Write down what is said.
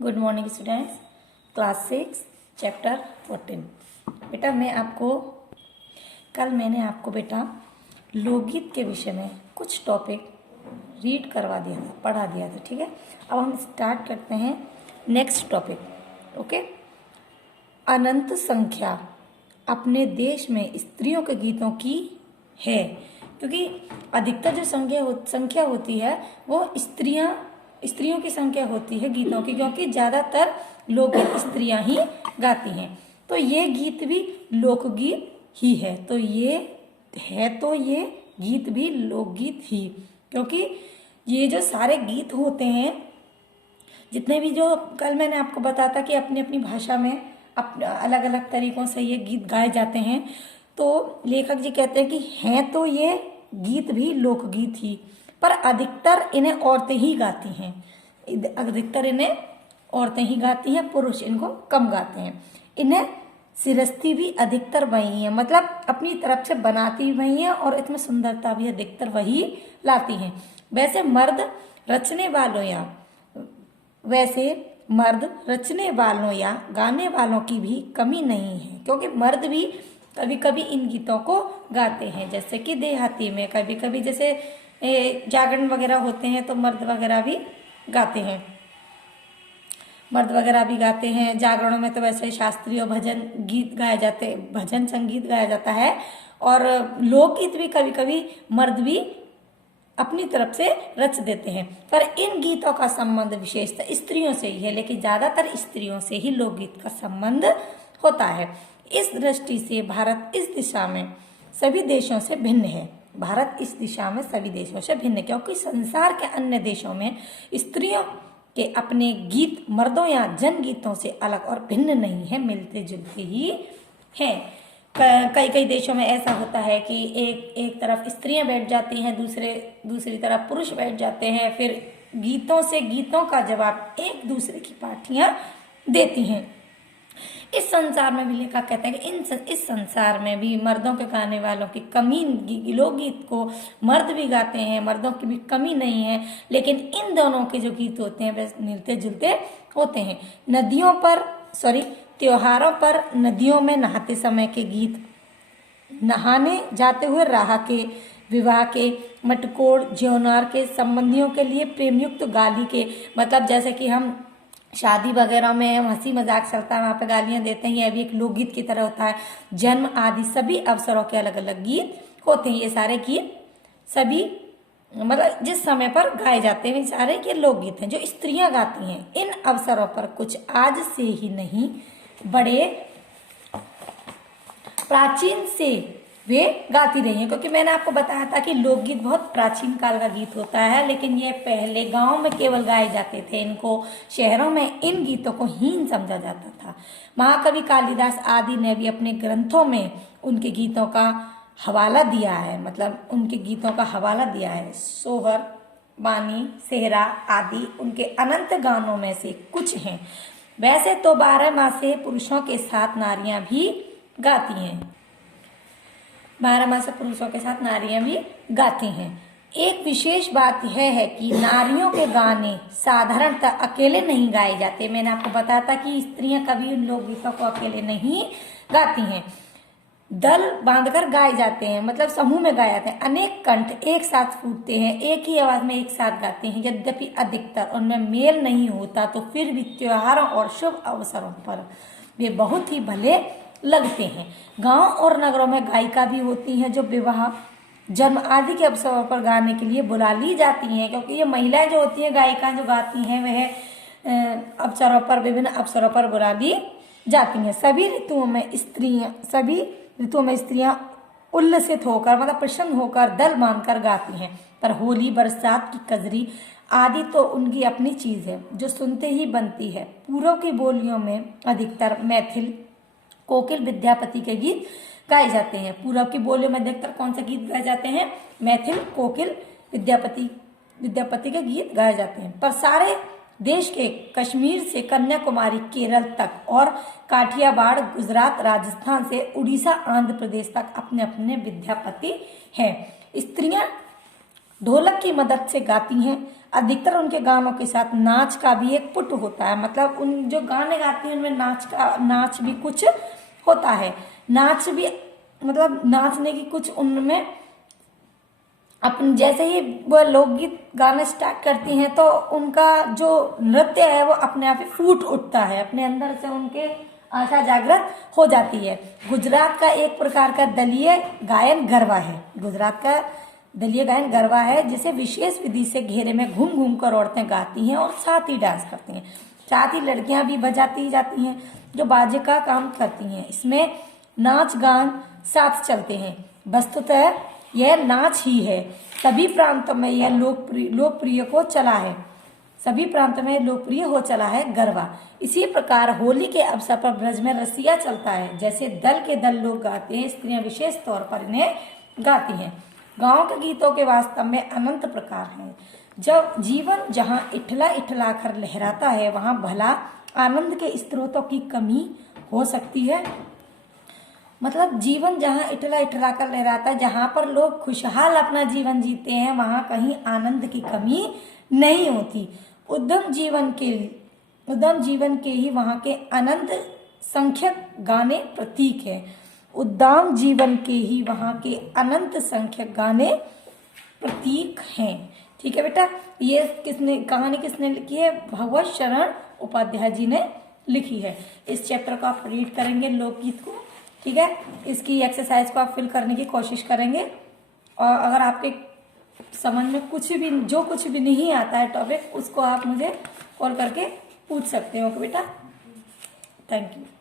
Good morning students. Class 6 chapter 14। बेटा मैंने आपको बेटा लोकगीत के विषय में कुछ टॉपिक रीड करवा दिया था, पढ़ा दिया था। ठीक है, अब हम स्टार्ट करते हैं नेक्स्ट टॉपिक। ओके, अनंत संख्या अपने देश में स्त्रियों के गीतों की है, क्योंकि अधिकतर जो संख्या होती है वो स्त्रियों की संख्या होती है गीतों की, क्योंकि ज्यादातर लोकगीत स्त्रियां ही गाती हैं। तो ये गीत भी लोकगीत ही है, तो ये गीत भी लोकगीत ही, क्योंकि ये जो सारे गीत होते हैं, जितने भी, जो कल मैंने आपको बताया था कि अपनी अपनी भाषा में अलग अलग तरीकों से ये गीत गाए जाते हैं। तो लेखक जी कहते हैं कि हैं तो ये गीत भी लोकगीत ही, पर अधिकतर इन्हें औरतें ही गाती हैं। पुरुष इनको कम गाते हैं। इन्हें सिरस्ती भी अधिकतर वही है, मतलब अपनी तरफ से बनाती वही है, और इसमें सुंदरता भी अधिकतर वही लाती हैं। वैसे मर्द रचने वालों या गाने वालों की भी कमी नहीं है, क्योंकि मर्द भी कभी कभी इन गीतों को गाते हैं। जैसे कि देहाती में कभी कभी जैसे जागरण वगैरह होते हैं तो मर्द वगैरह भी गाते हैं। जागरणों में तो वैसे शास्त्रीय भजन संगीत गाया जाता है, और लोकगीत भी कभी कभी मर्द भी अपनी तरफ से रच देते हैं। पर इन गीतों का संबंध विशेषतः स्त्रियों से ही है, लेकिन ज्यादातर स्त्रियों से ही लोकगीत का संबंध होता है। इस दृष्टि से भारत इस दिशा में सभी देशों से भिन्न है। क्योंकि संसार के अन्य देशों में स्त्रियों के अपने गीत मर्दों या जन गीतों से अलग और भिन्न नहीं है, मिलते जुलते ही हैं। कई देशों में ऐसा होता है कि एक तरफ स्त्रियां बैठ जाती हैं, दूसरी तरफ पुरुष बैठ जाते हैं, फिर गीतों का जवाब एक दूसरे की पार्टियां देती हैं। इस संसार में भी लेखक कहते हैं कि इस संसार में भी मर्दों के गाने वालों की कमी, लोकगीत को मर्द भी गाते हैं, मर्दों की भी कमी नहीं है, लेकिन इन दोनों के जो गीत होते हैं वे मिलते जुलते होते हैं। त्योहारों पर नदियों में नहाते समय के गीत, नहाने जाते हुए राह के, विवाह के, मटकोड़ ज्योनार के, संबंधियों के लिए प्रेमयुक्त गाली के, मतलब जैसे कि हम शादी वगैरह में हम हंसी मजाक चलता है, वहां पे गालियां देते हैं, ये भी एक लोकगीत की तरह होता है। जन्म आदि सभी अवसरों के अलग अलग गीत होते हैं। ये सारे गीत सभी मतलब जिस समय पर गाए जाते हैं, सारे के लोकगीत हैं जो स्त्रियां गाती हैं। इन अवसरों पर कुछ आज से ही नहीं, बड़े प्राचीन से वे गाती रही हैं, क्योंकि मैंने आपको बताया था कि लोकगीत बहुत प्राचीन काल का गीत होता है, लेकिन ये पहले गांव में केवल गाए जाते थे। इनको शहरों में इन गीतों को हीन समझा जाता था। महाकवि कालिदास आदि ने भी अपने ग्रंथों में उनके गीतों का हवाला दिया है। सोहर, बानी, सेहरा आदि उनके अनंत गानों में से कुछ हैं। वैसे तो 12 मासे पुरुषों के साथ नारियां भी गाती हैं। 12 मासे पुरुषों के साथ नारियां भी गाती हैं। एक विशेष बात यह है कि नारियों के गाने साधारणतः अकेले नहीं गाए जाते। मैंने आपको बताया था कि स्त्रियां कभी उन लोकगीतों को अकेले नहीं गाती हैं, दल बांधकर गाए जाते हैं, मतलब समूह में गाए जाते हैं। अनेक कंठ एक साथ फूटते हैं, एक ही आवाज में एक साथ गाते हैं। यद्यपि अधिकतर उनमें मेल नहीं होता, तो फिर भी त्योहारों और शुभ अवसरों पर वे बहुत ही भले लगते हैं। गांव और नगरों में गायिका भी होती हैं जो विवाह, जन्म आदि के अवसरों पर गाने के लिए बुला ली जाती हैं, क्योंकि ये महिलाएं जो होती हैं, गायिकाएं जो गाती हैं, वह विभिन्न अवसरों पर बुला ली जाती हैं। सभी ऋतुओं में स्त्रियां उल्लसित होकर, मतलब प्रसन्न होकर दल बांधकर गाती हैं। पर होली, बरसात की कजरी आदि तो उनकी अपनी चीज है जो सुनते ही बनती है। पूर्व की बोलियों में अधिकतर मैथिल, कोकिल, विद्यापति के गीत गाए जाते हैं। पूरब की बोलियों में अधिकतर कौन से गीत गाए जाते हैं? मैथिल, कोकिल, विद्यापति के गीत गाए जाते हैं। पर सारे देश के कश्मीर से कन्याकुमारी, केरल तक और काठियावाड़, गुजरात, राजस्थान से उड़ीसा, आंध्र प्रदेश तक अपने अपने विद्यापति हैं। स्त्रियां ढोलक की मदद से गाती हैं। अधिकतर उनके गानों के साथ नाच का भी एक पुट होता है, मतलब उन जो गाने गाती हैं उनमें नाच भी कुछ होता है। नाच भी मतलब नाचने की कुछ उनमें अपन जैसे ही वो लोकगीत गाना स्टार्ट करती हैं तो उनका जो नृत्य है वो अपने आप ही फूट उठता है, अपने अंदर से उनके आशा जागृत हो जाती है। गुजरात का एक प्रकार का दलीय गायन गरबा है। गुजरात का दलीय गायन गरबा है जिसे विशेष विधि से घेरे में घूम घूम कर औरतें गाती हैं और साथ ही डांस करती हैं। साथ ही लड़कियां भी बजाती जाती हैं जो बाजे का काम करती हैं। इसमें नाच गान साथ चलते हैं। वस्तुतः यह नाच ही है। सभी प्रांतों में यह लोकप्रिय को चला है। सभी प्रांतों में लोकप्रिय हो चला है गरबा। इसी प्रकार होली के अवसर पर ब्रज में रसिया चलता है। जैसे दल के दल लोग गाते हैं, स्त्रियां विशेष तौर पर इन्हें गाती हैं। गांव के गीतों के वास्तव में अनंत प्रकार हैं। जब जीवन जहां इठला इठला कर लहराता है वहां भला आनंद के स्रोतों की कमी हो सकती है। मतलब जीवन जहां इठला इठला कर लहराता है, जहां पर लोग खुशहाल अपना जीवन जीते हैं, वहां कहीं आनंद की कमी नहीं होती। उद्यम जीवन के ही वहां के अनंत संख्यक गाने प्रतीक है। उद्दाम जीवन के ही वहां के अनंत संख्यक गाने प्रतीक हैं। ठीक है बेटा, ये कहानी किसने लिखी है? भगवत शरण उपाध्याय जी ने लिखी है। इस चैप्टर को आप रीड करेंगे, लोकगीत को। ठीक है, इसकी एक्सरसाइज को आप फिल करने की कोशिश करेंगे और अगर आपके समझ में कुछ भी नहीं आता है टॉपिक, उसको आप मुझे कॉल करके पूछ सकते हो बेटा। Thank you.